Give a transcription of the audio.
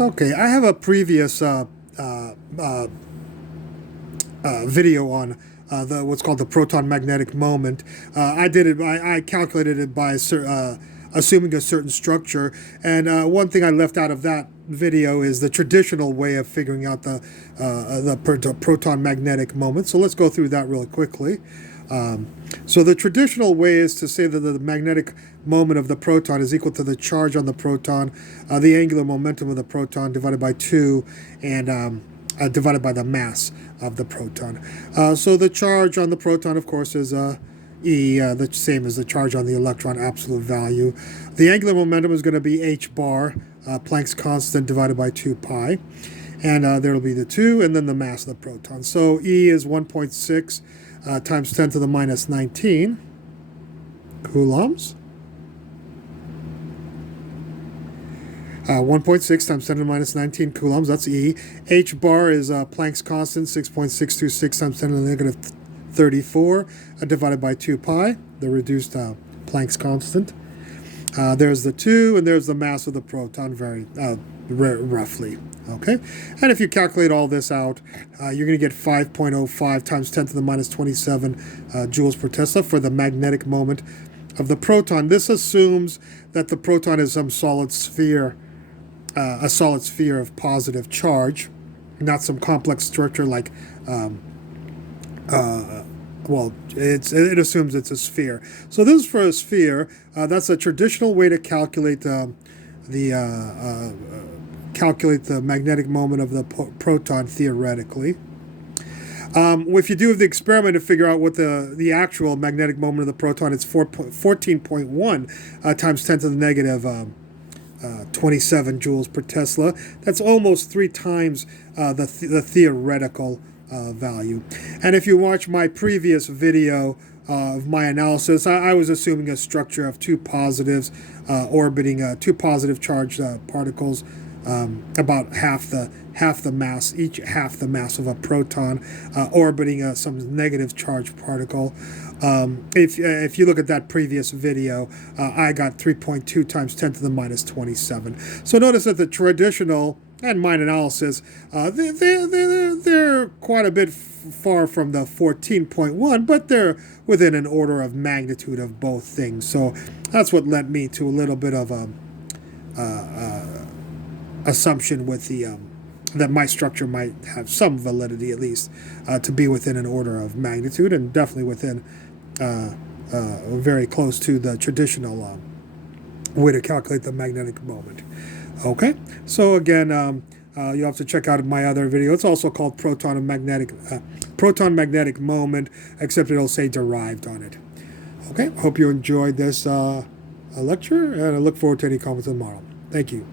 Okay, I have a previous video on the what's called the proton magnetic moment. I did it. I calculated it by assuming a certain structure. And one thing I left out of that video is the traditional way of figuring out the proton magnetic moment. So let's go through that really quickly. So the traditional way is to say that the magnetic moment of the proton is equal to the charge on the proton, the angular momentum of the proton divided by 2, and divided by the mass of the proton. So the charge on the proton, of course, is E, the same as the charge on the electron, absolute value. The angular momentum is going to be h bar, Planck's constant, divided by 2 pi. And there will be the 2, and then the mass of the proton. So E is 1.6 times 10 to the minus 19 coulombs. 1.6 times 10 to the minus 19 coulombs, that's E. H bar is Planck's constant, 6.626 times 10 to the negative 34, divided by 2 pi, the reduced Planck's constant. There's the 2, and there's the mass of the proton, very roughly. Okay, and if you calculate all this out, you're going to get 5.05 times 10 to the minus 27 joules per Tesla for the magnetic moment of the proton. This assumes that the proton is some solid sphere, a solid sphere of positive charge, not some complex structure like, well, it assumes it's a sphere. So this is for a sphere. That's a traditional way to calculate the magnetic moment of the proton theoretically. If you do the experiment to figure out what the actual magnetic moment of the proton, it's 14.1 times 10 to the negative 27 joules per Tesla. That's almost 3 times the theoretical value. And if you watch my previous video of my analysis, I was assuming a structure of two positives orbiting two positive charged particles, about half the mass, each half the mass of a proton, orbiting some negative charged particle. If you look at that previous video, I got 3.2 times 10 to the minus 27. So notice that the traditional and mine analysis, they're quite a bit far from the 14.1, but they're within an order of magnitude of both things. So that's what led me to a little bit of assumption with the that my structure might have some validity, at least, to be within an order of magnitude, and definitely within very close to the traditional way to calculate the magnetic moment. Okay, so again, you'll have to check out my other video. It's also called proton magnetic moment, except it'll say derived on it. Okay, hope you enjoyed this lecture, and I look forward to any comments tomorrow. Thank you.